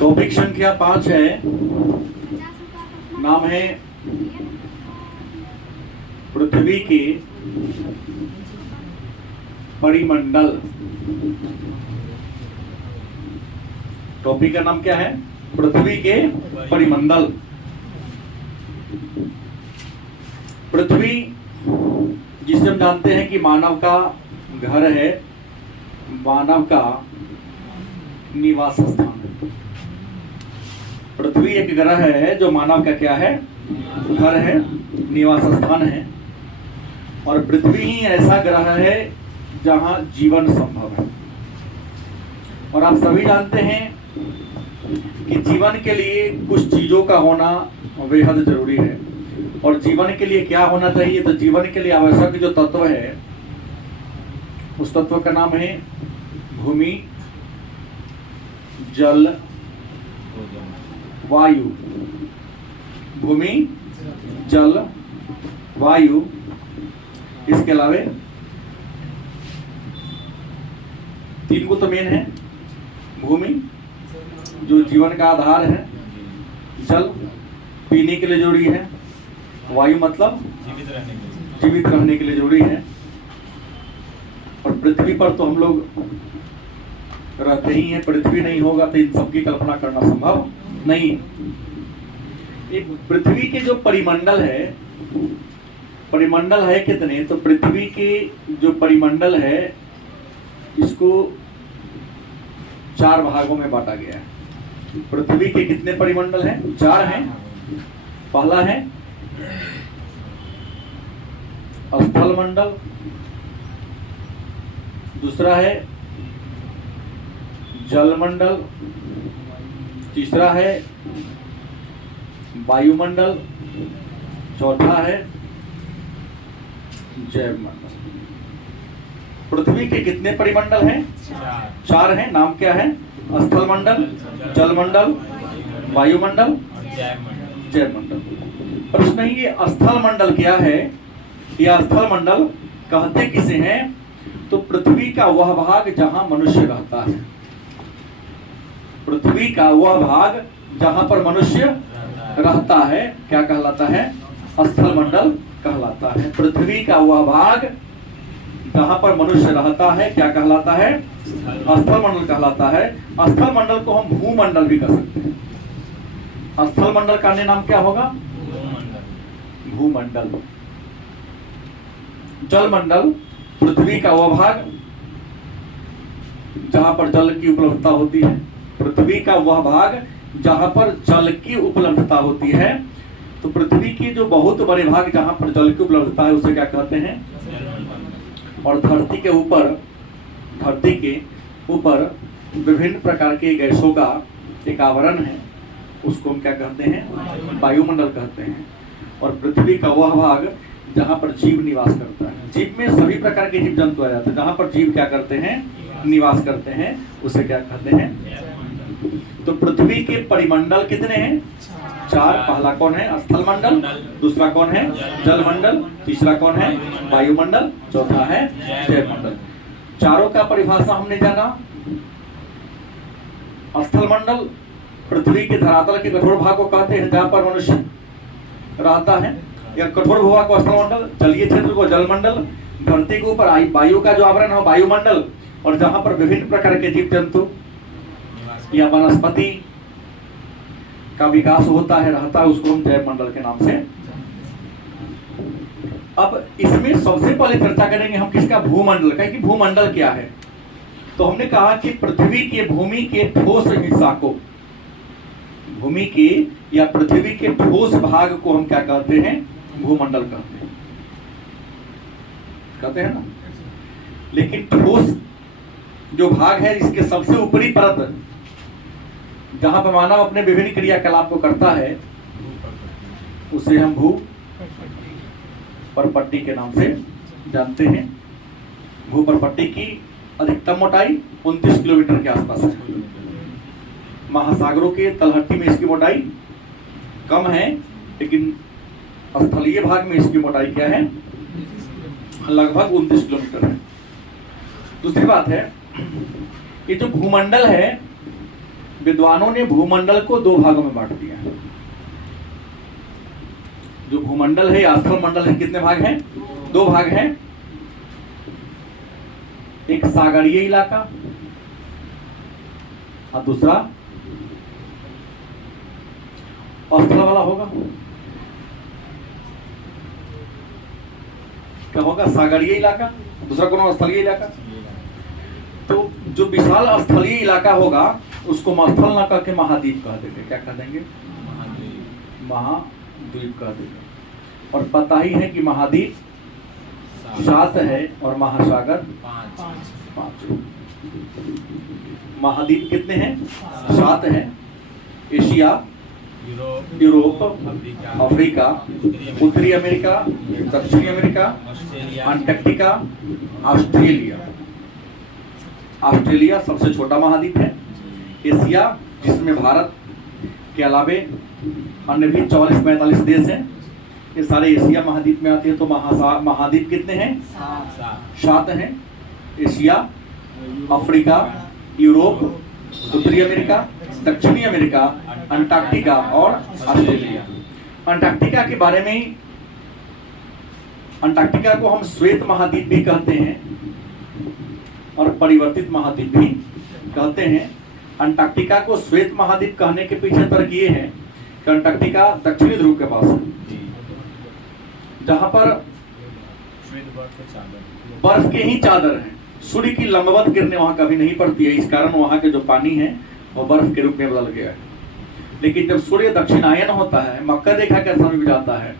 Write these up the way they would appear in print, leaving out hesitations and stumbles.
Topic संख्या 5 है, नाम है पृथ्वी के परिमंडल। टॉपिक का नाम क्या है? पृथ्वी के परिमंडल। पृथ्वी जिसे हम जानते हैं कि मानव का घर है, मानव का निवास स्थान है। पृथ्वी एक ग्रह है जो मानव का क्या है? घर है, निवास स्थान है। और पृथ्वी ही ऐसा ग्रह है जहां जीवन संभव है। और आप सभी जानते हैं कि जीवन के लिए कुछ चीजों का होना बेहद जरूरी है। और जीवन के लिए क्या होना चाहिए? तो जीवन के लिए आवश्यक जो तत्व है उस तत्व का नाम है भूमि, जल, वायु। भूमि, जल, वायु। इसके अलावे 3 को तो मेन है। भूमि जो जीवन का आधार है, जल पीने के लिए जरूरी है, वायु मतलब जीवित रहने के लिए जरूरी है। और पृथ्वी पर तो हम लोग रहते ही हैं। पृथ्वी नहीं होगा तो इन सबकी कल्पना करना संभव नहीं। ये पृथ्वी के जो परिमंडल है कितने? तो पृथ्वी के जो परिमंडल है इसको 4 भागों में बांटा गया है। पृथ्वी के कितने परिमंडल हैं? 4 हैं। पहला है स्थल मंडल, दूसरा है जल मंडल, तीसरा है वायुमंडल, चौथा है जैव मंडल। पृथ्वी के कितने परिमंडल हैं? 4 हैं। नाम क्या है? स्थल मंडल, जल मंडल, वायुमंडल, जैव मंडल। प्रश्न है ये स्थल मंडल क्या है? यह स्थल मंडल कहते किसे हैं? तो पृथ्वी का वह भाग जहां मनुष्य रहता है। पृथ्वी का वह भाग जहां पर मनुष्य रहता है क्या कहलाता है? स्थल मंडल कहलाता है। पृथ्वी का वह भाग जहां पर मनुष्य रहता है क्या कहलाता है? स्थल मंडल कहलाता है। स्थल मंडल को हम भूमंडल भी कह सकते हैं। स्थल मंडल का अन्य नाम क्या होगा? भूमंडल। जल मंडल पृथ्वी का वह भाग जहां पर जल की उपलब्धता होती है। पृथ्वी का वह भाग जहां पर जल की उपलब्धता होती है। तो पृथ्वी के जो बहुत बड़े भाग जहां पर जल की उपलब्धता है उसे क्या कहते हैं? और धरती के ऊपर विभिन्न प्रकार के गैसों का एक आवरण है, उसको हम क्या कहते हैं? वायुमंडल कहते हैं। और पृथ्वी का वह भाग जहां पर जीव निवास करता है। जीव में सभी प्रकार के जीव जंतु आ जाते हैं। जहां पर जीव क्या करते हैं? निवास करते हैं, उसे क्या कहते हैं? तो पृथ्वी के परिमंडल कितने हैं? 4। पहला कौन है? स्थल मंडल, दूसरा कौन है? जल मंडल, तीसरा कौन है? वायुमंडल, चौथा है जैव मंडल। चारों का परिभाषा हमने जाना। स्थल मंडल पृथ्वी के धरातल के कठोर भाग को कहते हैं जहां पर मनुष्य रहता है, या कठोर भूभाग को स्थल मंडल, जलीय क्षेत्र को जल मंडल, धरती के ऊपर वायु का जो आवरण है वायुमंडल, और जहां पर विभिन्न प्रकार के जीव जंतु या वनस्पति का विकास होता है, रहता है, उसको हम जैव मंडल के नाम से। अब इसमें सबसे पहले चर्चा करेंगे हम किसका? भूमंडल का। कि भूमंडल क्या है? तो हमने कहा कि पृथ्वी के भूमि के ठोस हिस्सा को, भूमि के या पृथ्वी के ठोस भाग को हम क्या कहते हैं? भूमंडल कहते हैं ना। लेकिन ठोस जो भाग है, इसके सबसे ऊपरी परत जहां पर मानव अपने विभिन्न क्रियाकलाप को करता है, उसे हम भू परपट्टी के नाम से जानते हैं। भू परपट्टी की अधिकतम मोटाई 29 किलोमीटर के आसपास है। महासागरों के तलहटी में इसकी मोटाई कम है, लेकिन स्थलीय भाग में इसकी मोटाई क्या है? लगभग 29 किलोमीटर है। दूसरी बात है, ये जो भूमंडल है, विद्वानों ने भूमंडल को दो भागों में बांट दिया है। जो भूमंडल है या स्थल मंडल है, कितने भाग हैं? दो भाग हैं। एक सागरीय इलाका और दूसरा स्थल वाला होगा। क्या होगा? सागरीय इलाका, दूसरा कौन? स्थलीय इलाका। तो जो विशाल स्थलीय इलाका होगा उसको स्थल न कह के महाद्वीप कह देंगे। क्या कह देंगे? महाद्वीप कह देंगे। और पता ही है कि महाद्वीप 7 है और महासागर 5। महाद्वीप कितने हैं? 7 हैं। एशिया, यूरोप, अफ्रीका, उत्तरी अमेरिका, दक्षिणी अमेरिका, अंटार्कटिका, ऑस्ट्रेलिया। ऑस्ट्रेलिया सबसे छोटा महाद्वीप है। एशिया, जिसमें भारत के अलावे अन्य भी 44-45 देश हैं, ये सारे एशिया महाद्वीप में आते हैं। तो महाद्वीप कितने हैं? 7 हैं। एशिया, अफ्रीका, यूरोप, उत्तरी अमेरिका, दक्षिणी अमेरिका, अंटार्कटिका और ऑस्ट्रेलिया। अंटार्कटिका के बारे में, अंटार्कटिका को हम श्वेत महाद्वीप भी कहते हैं और परिवर्तित महाद्वीप भी कहते हैं। अंटार्कटिका को श्वेत महाद्वीप कहने के पीछे तर्क ये है कि अंटार्कटिका दक्षिणी ध्रुव के पास है, जहां पर बर्फ के ही चादर हैं। सूर्य की लंबवत किरणें वहां कभी नहीं पड़ती है, इस कारण वहां के जो पानी है वो बर्फ के रूप में बदल गया है। लेकिन जब सूर्य दक्षिणायन होता है, मकर रेखा के समय भी जाता है,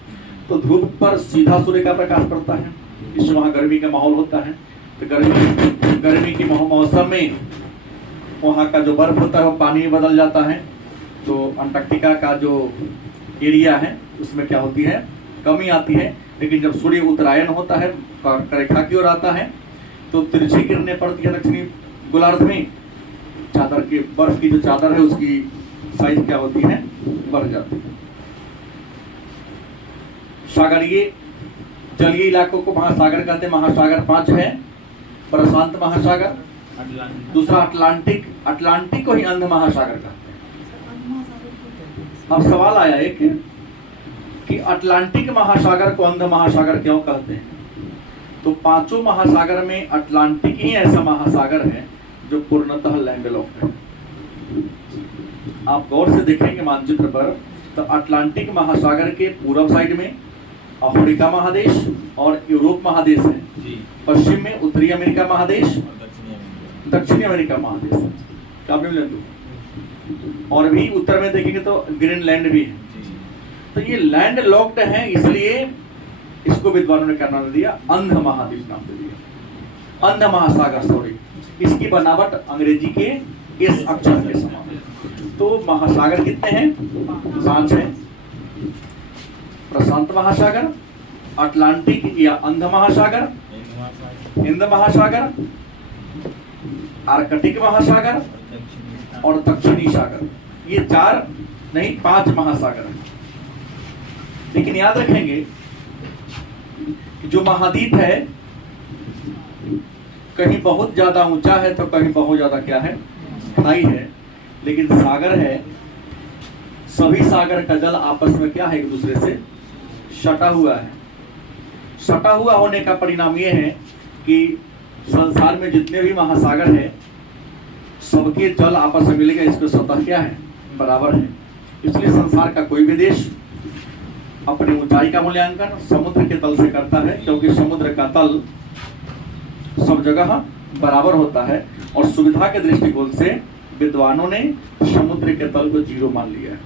तो ध्रुव पर सीधा सूर्य का प्रकाश पड़ता है, इससे वहां गर्मी का माहौल होता है। तो गर्मी के मौसम में वहां का जो बर्फ होता है वो पानी में बदल जाता है। तो अंटार्कटिका का जो एरिया है उसमें क्या होती है? कमी आती है। लेकिन जब सूर्य उत्तरायण होता है, रेखा की ओर आता है, तो तिरछी किरणें पड़ती है दक्षिणी गोलार्ध में। चादर के, बर्फ की जो चादर है उसकी साइज क्या होती है? बढ़ जाती है। सागरीय जलीय इलाकों को महासागर कहते हैं। महासागर 5 है। प्रशांत महासागर, दूसरा अटलांटिक, अटलांटिक को ही अंध महासागर कहते हैं। अब सवाल आया एक कि अटलांटिक महासागर को अंध महासागर क्यों कहते हैं? तो 5 महासागर में अटलांटिक ही ऐसा महासागर है जो पूर्णतः लैंडलॉक्ड है। आप गौर से देखेंगे मानचित्र पर, तो अटलांटिक महासागर के पूर्व साइड में अफ्रीका महादेश और यूरोप महादेश है, पश्चिम में उत्तरी अमेरिका महादेश, दक्षिणी अमेरिका महादेश है, और भी उत्तर में देखेंगे तो ग्रीनलैंड भी है। तो ये लैंड लॉक्ड है, इसलिए इसको विद्वानों ने क्या नाम दिया? अंध महाद्वीप नाम दे दिया। अंध महासागर, सॉरी, इसकी बनावट अंग्रेजी के इस अक्षर के समान। तो महासागर कितने हैं? 5 हैं। प्रशांत महासागर, अटलांटिक या अंध महासागर, हिंद महासागर, आर्कटिक महासागर और दक्षिणी सागर। ये 4 नहीं 5 महासागर हैं। लेकिन याद रखेंगे जो महाद्वीप है कहीं बहुत ज्यादा ऊंचा है तो कहीं बहुत ज्यादा क्या है? खाई है। लेकिन सागर है, सभी सागर का जल आपस में क्या है? एक दूसरे से सटा हुआ है। सटा हुआ होने का परिणाम यह है कि संसार में जितने भी महासागर है सबके जल आपस में मिलेगा, इसकी सतह क्या है? बराबर है। इसलिए संसार का कोई भी देश अपनी ऊंचाई का मूल्यांकन समुद्र के तल से करता है, क्योंकि समुद्र का तल सब जगह बराबर होता है। और सुविधा के दृष्टिकोण से विद्वानों ने समुद्र के तल को 0 मान लिया है,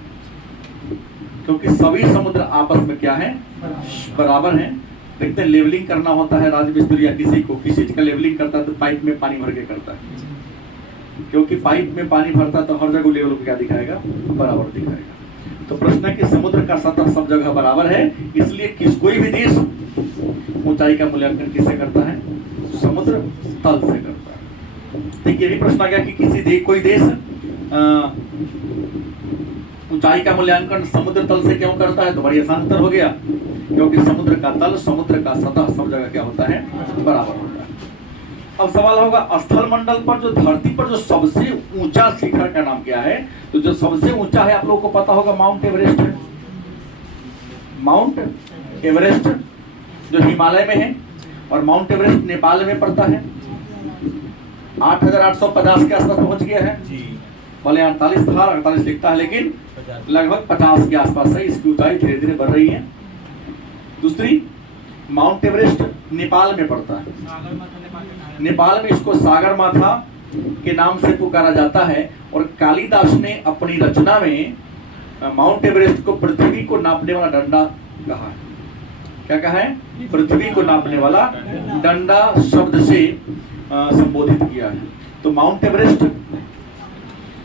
क्योंकि सभी समुद्र आपस में क्या है? बराबर हैं। देखते हैं, लेवलिंग करना होता है राजमिस्त्री या किसी को, किसी चीज का लेवलिंग करता है तो पाइप में पानी भर के करता है, क्योंकि पाइप में पानी भरता तो हर जगह लेवल क्या दिखाएगा? बराबर दिखाएगा। तो प्रश्न है कि समुद्र का सतह सब जगह बराबर है, इसलिए कोई भी देश ऊंचाई का मूल्यांकन किससे करता है? समुद्र तल से करता है। देखिए ये भी प्रश्न आ गया कि कोई देश ऊंचाई का मूल्यांकन समुद्र तल से क्यों करता है? तो बड़ी आसान उत्तर हो गया, क्योंकि समुद्र का तल, समुद्र का सतह सब जगह क्या होता है? बराबर होता है। अब सवाल होगा स्थल मंडल पर जो धरती पर जो सबसे ऊंचा शिखर का नाम क्या है? तो जो सबसे ऊंचा है आप लोगों को पता होगा माउंट एवरेस्ट है। माउंट एवरेस्ट जो हिमालय में है और माउंट एवरेस्ट नेपाल में पड़ता है। 8,850 के आसपास पहुंच गया है। पहले 48 था, 48 लिखता है, लेकिन लगभग 50 के आसपास है। इसकी ऊंचाई धीरे धीरे बढ़ रही है। दूसरी, माउंट एवरेस्ट नेपाल में पड़ता है। नेपाल में इसको सागर माथा के नाम से पुकारा जाता है और कालिदास ने अपनी रचना में माउंट एवरेस्ट को पृथ्वी को नापने वाला डंडा कहा है। क्या कहा है? पृथ्वी को नापने वाला डंडा शब्द से संबोधित किया है। तो माउंट एवरेस्ट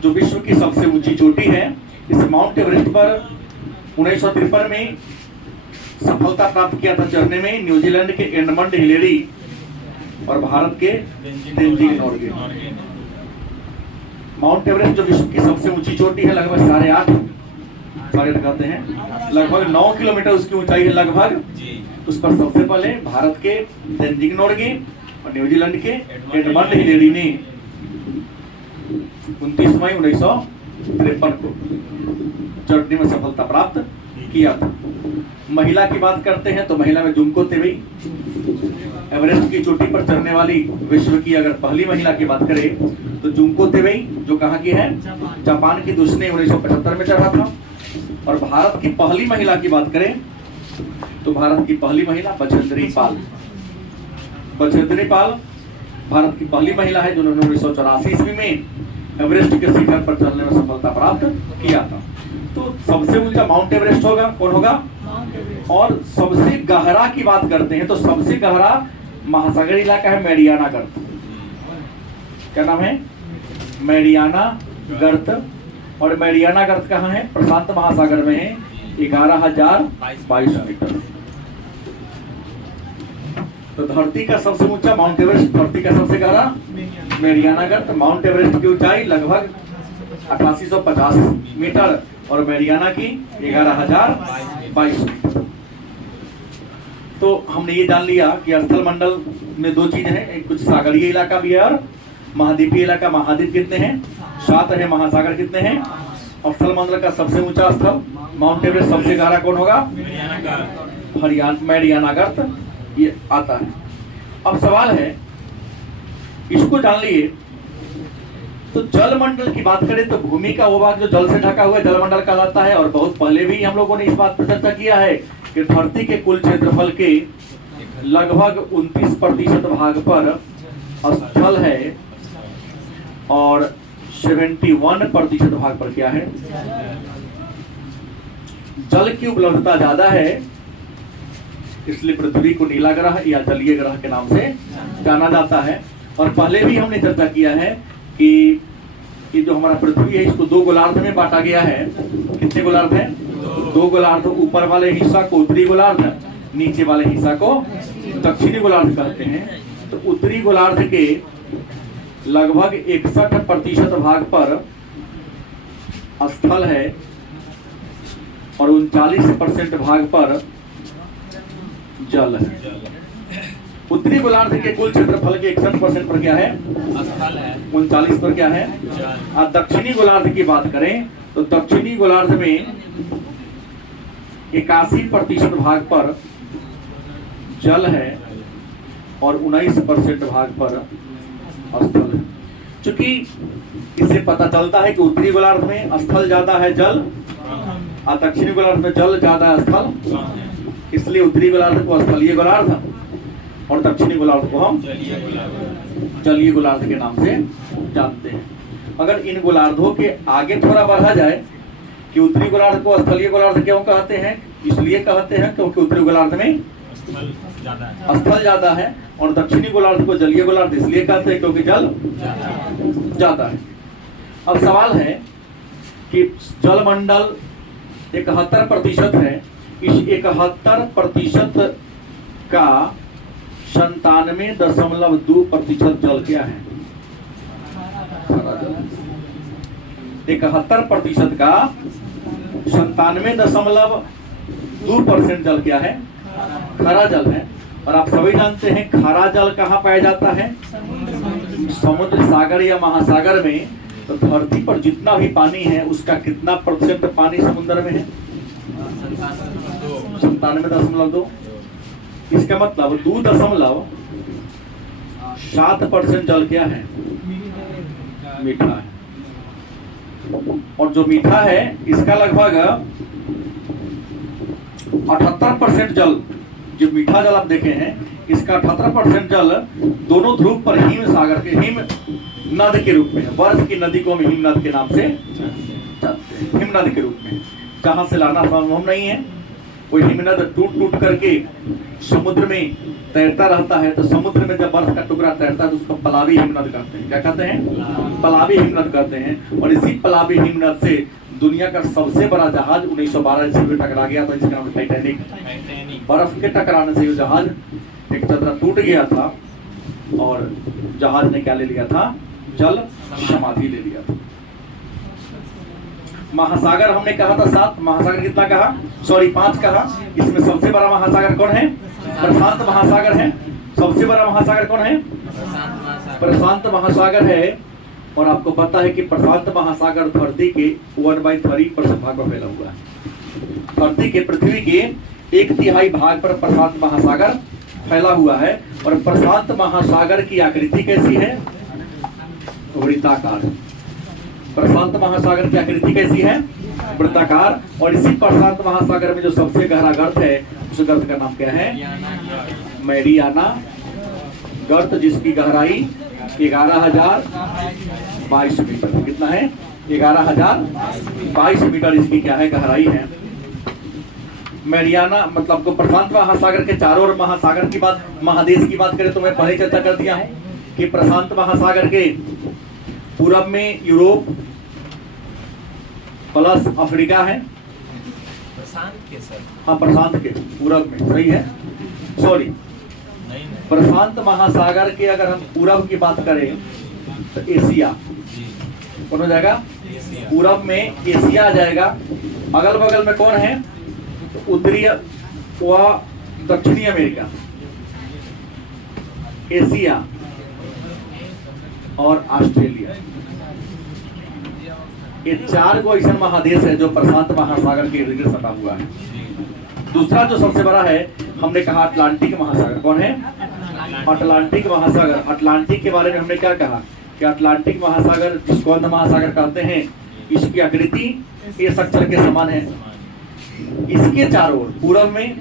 जो विश्व की सबसे ऊंची चोटी है, इस माउंट एवरेस्ट पर 1953 में सफलता प्राप्त किया था चढ़ने में न्यूजीलैंड के एडमंड हिलेरी और भारत के तेंजिंग नोर्गे। माउंट एवरेस्ट जो विश्व की सबसे ऊंची चोटी है, लगभग 8.5 कहते हैं, लगभग 9 किलोमीटर उसकी ऊंचाई है लगभग। उस पर सबसे पहले भारत के तेंजिंग नोर्गे और न्यूजीलैंड के एडमंड हिलेरी ने 29 मई 1953 को चढ़ने में सफलता प्राप्त किया था। महिला की बात करते हैं तो महिला में जुंको तेवई एवरेस्ट की चोटी पर चढ़ने वाली विश्व की अगर पहली महिला की बात करें तो जुंको तेवई जो कहाँ की है? जापान की। दूसरे 1975 में चढ़ा था। और भारत की पहली महिला की बात करें तो भारत की पहली महिला बछेंद्री पाल। बछेंद्री पाल भारत की पहली महिला है जिन्होंने 1984 ईस्वी में एवरेस्ट के शिखर पर चढ़ने में सफलता प्राप्त किया था। तो सबसे ऊंचा माउंट एवरेस्ट होगा। कौन होगा? और सबसे गहरा की बात करते हैं तो सबसे गहरा महासागरीय इलाका है मैरियाना गर्त। क्या नाम है? मैरियाना गर्त। और मैरियाना गर्त कहाँ है? प्रशांत महासागर में है। 11,022 मीटर। तो धरती का सबसे ऊंचा माउंट एवरेस्ट, धरती का सबसे गहरा मैरियाना गर्त। माउंट एवरेस्ट की ऊंचाई लगभग 8850 मीटर और मैरियाना की 11,022 मीटर। तो हमने ये जान लिया कि स्थल मंडल में दो चीजें हैं, एक कुछ सागरीय इलाका भी है और महाद्वीपीय इलाका। महाद्वीप कितने हैं? 7 है। महासागर कितने हैं? और स्थल मंडल का सबसे ऊंचा स्थल माउंट एवरेस्ट। सबसे गहरा कौन होगा? मैरियाना गर्त ये आता है। अब सवाल है, इसको जान लिए तो जलमंडल की बात करें तो भूमि का वो भाग जो जल से ढका हुआ है जलमंडल कहलाता है। और बहुत पहले भी हम लोगों ने इस बात पर चर्चा किया है कि धरती के कुल क्षेत्रफल के लगभग 29% भाग पर स्थल है और 71% भाग पर क्या है? जल की उपलब्धता ज्यादा है, इसलिए पृथ्वी को नीला ग्रह या जलीय ग्रह के नाम से जाना जाता है। और पहले भी हमने चर्चा किया है कि जो हमारा पृथ्वी है इसको 2 गोलार्ध में बांटा गया है। कितने गोलार्ध है? 2 गोलार्ध। ऊपर वाले हिस्सा को उत्तरी गोलार्ध, नीचे वाले हिस्सा को दक्षिणी गोलार्ध कहते हैं। तो उत्तरी गोलार्ध के लगभग 61% भाग पर स्थल है और 39% भाग पर जल है। उत्तरी गोलार्ध के कुल क्षेत्रफल के 61% पर क्या है? स्थल है। 39 पर क्या है? और दक्षिणी गोलार्ध की बात करें तो दक्षिणी गोलार्ध में 81% भाग पर जल है और 19% भाग पर स्थल है। चूंकि इससे पता चलता है कि उत्तरी गोलार्ध में स्थल ज्यादा है, जल, और दक्षिणी गोलार्ध में जल ज्यादा है, स्थल, इसलिए उत्तरी गोलार्ध को स्थलीय गोलार्ध और दक्षिणी गोलार्ध को हम जलीय गोलार्ध के नाम से जानते हैं। अगर इन गोलार्धों के आगे थोड़ा बढ़ा जाए कि उत्तरी गोलार्ध को स्थलीय गोलार्ध क्यों कहते हैं? इसलिए कहते हैं क्योंकि उत्तरी गोलार्ध में स्थल ज्यादा है और दक्षिणी गोलार्ध को जलीय गोलार्ध इसलिए कहते हैं क्योंकि जल ज्यादा है। अब सवाल है कि जलमंडल 71% है। इस 71% का 97.2% जल क्या है? 71% का 97.2% जल क्या है? खारा जल है। और आप सभी जानते हैं खारा जल कहाँ पाया जाता है? समुद्र, सागर या महासागर में, तो धरती पर जितना भी पानी है उसका कितना % पानी समुद्र में है? 97.2। इसका मतलब 2.7% जल क्या है? मीठा है। और जो मीठा है इसका लगभग 78% जल, जो मीठा जल आप देखे हैं इसका 78% जल दोनों ध्रुव पर हिम सागर के, हिम नद के रूप में है। बर्फ की नदी को हम हिम नद के नाम से जानते हैं, हिम नद के रूप में, जहां से लाना संभव नहीं है। कोई हिमनद टूट टूट करके समुद्र में तैरता रहता है, तो समुद्र में जब बर्फ का टुकड़ा तैरता है तो उसको पलावी हिमनद कहते हैं। क्या कहते हैं? पलावी हिमनद कहते हैं। और इसी पलावी हिमनद से दुनिया का सबसे बड़ा जहाज 1912 ईस्वी में टकरा गया था, जिसका नाम टाइटैनिक। बर्फ के टकराने से ये जहाज एक चदरा टूट गया था और जहाज ने क्या ले लिया था? जल समाधि ले लिया था। महासागर हमने कहा था 7, महासागर कितना कहा? 5 कहा। इसमें सबसे बड़ा महासागर कौन है? प्रशांत महासागर है। सबसे बड़ा महासागर कौन है? प्रशांत महासागर है। और आपको पता है कि प्रशांत महासागर धरती के 1/3% भाग में फैला हुआ है। धरती के, पृथ्वी के 1/3 भाग पर प्रशांत महासागर फैला हुआ है। और प्रशांत महासागर की आकृति कैसी है? वृत्ताकार। प्रशांत महासागर की आकृति कैसी है? वृत्ताकार। और इसी प्रशांत महासागर में जो सबसे गहरा गर्त है, उस गर्त का नाम क्या है? मैरियाना गर्त, जिसकी गहराई 11,022 मीटर। कितना है? 11,022 मीटर इसकी क्या है? गहराई है। मैरियाना मतलब को प्रशांत महासागर के चारों ओर महासागर की बात, महादेश की बात करें तो मैं पहले चर्चा कर दिया हूं कि प्रशांत महासागर के पूरब में यूरोप प्लस अफ्रीका है। प्रशांत के सर? हाँ, प्रशांत के पूरब में, सही है। सॉरी, प्रशांत महासागर के अगर हम पूरब की बात करें तो एशिया कौन हो जाएगा? पूरब में एशिया आ जाएगा। अगल बगल में कौन है? तो उत्तरी व दक्षिणी अमेरिका, एशिया और ऑस्ट्रेलिया। ये 4 को ऐसा महादेश है जो प्रशांत महासागर के इर्द गिर्द सटा हुआ है। दूसरा जो सबसे बड़ा है, हमने कहा अटलांटिक महासागर। कौन है? अटलांटिक महासागर। अटलांटिक के बारे में हमने क्या कहा कि अटलांटिक महासागर, जिसको अंध महासागर कहते हैं, इसकी आकृति इस अक्षर के समान है। इसके चारों ओर पूर्व में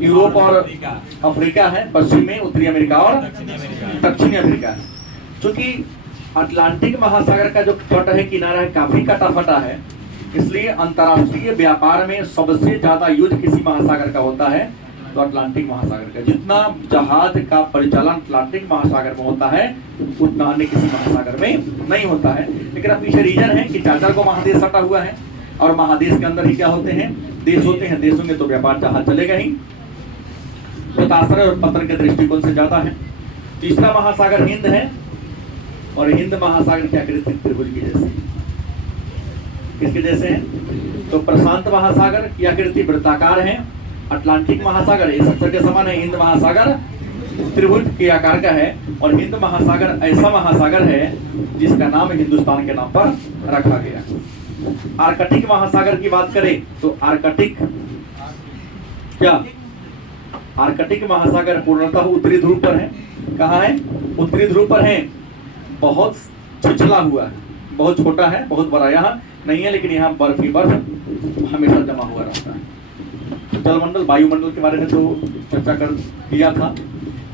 यूरोप और अफ्रीका है, पश्चिम में उत्तरी अमेरिका और दक्षिणी अमेरिका है। चूंकि अटलांटिक महासागर का जो तट है, किनारा है, काफी कटा फटा है, इसलिए अंतर्राष्ट्रीय व्यापार में सबसे ज्यादा युद्ध किसी महासागर का होता है? तो अटलांटिक महासागर का। जितना जहाज का परिचालन अटलांटिक महासागर में होता है, उतना अन्य किसी महासागर में नहीं होता है। लेकिन अब पीछे रीजन है कि 4 को महादेश सटा हुआ है, और महादेश के अंदर ही क्या होते हैं? देश होते हैं। देशों में तो व्यापार जहाज चलेगा ही, तो आश्रय और पत्र के दृष्टिकोण से ज्यादा है। तीसरा महासागर हिंद है, और हिंद महासागर की आकृति त्रिभुज की जैसे। किसके जैसे है? तो प्रशांत महासागर की आकृति वृत्ताकार है, अटलांटिक महासागर इस अक्षर के समान है, हिंद महासागर त्रिभुज के आकार का है। और हिंद महासागर ऐसा महासागर है जिसका नाम हिंदुस्तान के नाम पर रखा गया। आर्कटिक महासागर की बात करें तो आर्कटिक क्या? आर्कटिक महासागर पूर्णतः उत्तरी ध्रुव पर है। कहाँ है? उत्तरी ध्रुव पर है। बहुत छिछला हुआ है, बहुत छोटा है, बहुत बड़ा यहाँ नहीं है, लेकिन यहाँ बर्फ ही बर्फ हमेशा जमा हुआ रहता है। जलमंडल, वायुमंडल के बारे में तो चर्चा कर किया था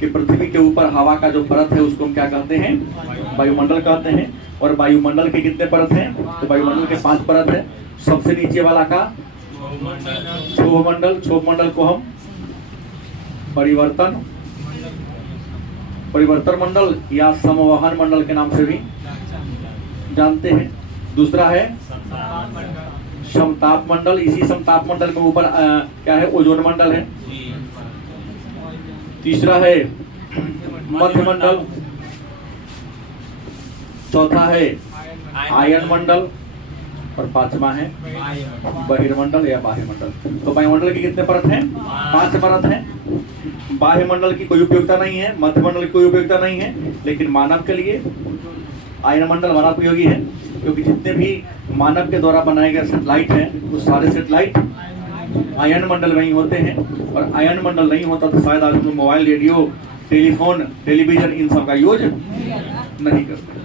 कि पृथ्वी के ऊपर हवा का जो परत है उसको हम क्या कहते हैं? वायुमंडल कहते हैं। और वायुमंडल के कितने परत हैं? तो वायुमंडल के 5 परत है। सबसे नीचे वाला का क्षोभमंडल। क्षोभमंडल को हम परिवर्तन मंडल या समवहन मंडल के नाम से भी जानते हैं। दूसरा है समताप मंडल। इसी समताप मंडल में ऊपर क्या है? ओजोन मंडल है। तीसरा है मध्य मंडल। चौथा है आयन मंडल, और 5वां है बहिर्मंडल या बाह्य मंडल। तो वायुमंडल के कितने परत हैं? 5 परत हैं। बाह्य मंडल की कोई उपयोगिता नहीं है, मध्य मंडल की कोई उपयोगिता नहीं है, लेकिन मानव के लिए आयन मंडल बड़ा उपयोगी है, क्योंकि जितने भी मानव के द्वारा बनाए गए सैटेलाइट हैं वो सारे सैटेलाइट आयन मंडल में ही होते हैं। और आयन मंडल नहीं होता तो शायद आज हम लोग मोबाइल, रेडियो, टेलीफोन, टेलीविजन इन सब का यूज नहीं करते।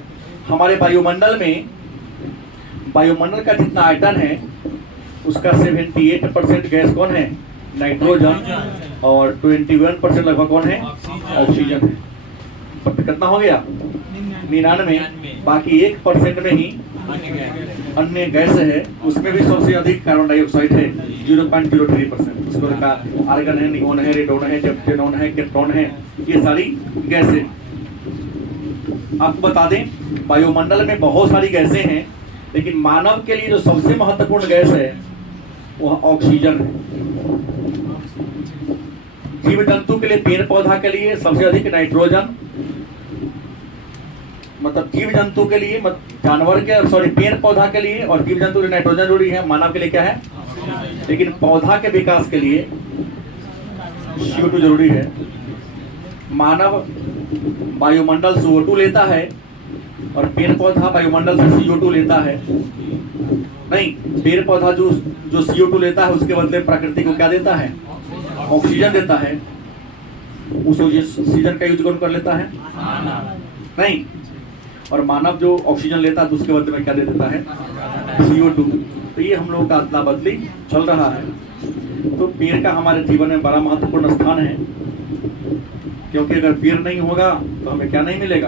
हमारे वायुमंडल का जितना आयतन है उसका 78% गैस कौन है? नाइट्रोजन। और 21% लगभग कौन है? ऑक्सीजन है। पर कितना हो गया? 99। बाकी 1% में ही अन्य गैस है, उसमें भी सबसे अधिक कार्बन डाइऑक्साइड है 0.03%। उसको लिखा आर्गन है, नियोन है, रेडोन है, जेप्टेनॉन है, केप्टॉन है, ये सारी गैसें। आपको बता दें वायुमंडल में बहुत सारी गैसें हैं, लेकिन मानव के लिए जो सबसे महत्वपूर्ण गैस है वह ऑक्सीजन है। जीव जंतु के लिए, पेड़ पौधा के लिए सबसे अधिक नाइट्रोजन, मतलब जीव जंतु के लिए, जानवर के, सॉरी, पेड़ पौधा के लिए और जीव जंतु के लिए नाइट्रोजन जरूरी है। मानव के लिए क्या है? लेकिन पौधा के विकास के लिए CO2 जरूरी है। मानव वायुमंडल से O2 लेता है और पेड़ पौधा वायुमंडल से CO2 लेता है। नहीं, पेड़ पौधा जो CO2 लेता है उसके बदले प्रकृति को क्या देता है? ऑक्सीजन देता है। उस ऑक्सीजन का यूज कौन कर लेता है? नहीं। और मानव जो ऑक्सीजन लेता है तो उसके बदले में क्या दे देता है? CO2। तो ये हम लोगों का अदला बदली चल रहा है। तो पेड़ का हमारे जीवन में बड़ा महत्वपूर्ण स्थान है, क्योंकि अगर पेड़ नहीं होगा तो हमें क्या नहीं मिलेगा?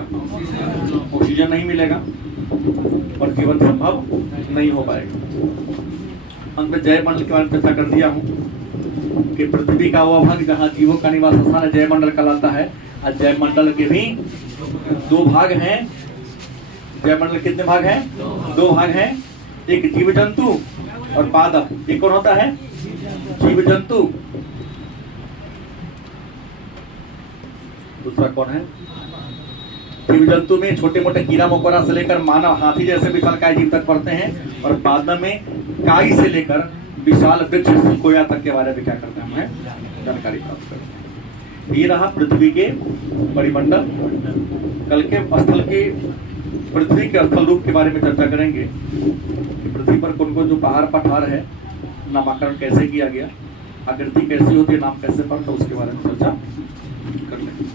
ऑक्सीजन नहीं मिलेगा और जीवन संभव नहीं हो पाएगा। अंत में जयमंडल के बारे में चर्चा कर दिया हूँ कि पृथ्वी का वह भाग जहाँ जीवों का निवास स्थान है जयमंडल कहलाता है। और जयमंडल के भी 2 भाग हैं। जयमंडल कितने भाग हैं? 2 भाग हैं। एक जीव जंतु और पादप। एक कौन होता है? जीव जंतु। दूसरा कौन है? जीव जंतु में छोटे मोटे कीड़ा मकोड़ा से लेकर मानव, हाथी जैसे विशालकाय जीव तक पढ़ते हैं। और पादप में काई से लेकर विशाल वृक्ष सिकोया तक के बारे में क्या करते हैं? हमें जानकारी प्राप्त करते हैं। ये रहा पृथ्वी के परिमंडल। कल के स्थल के, पृथ्वी के स्थल रूप के बारे में चर्चा करेंगे कि पृथ्वी पर कौन कौन जो पहाड़ पठार है, नामकरण कैसे किया गया, आकृति कैसी होती है, नाम कैसे पड़ता, उसके बारे में चर्चा कर लेंगे।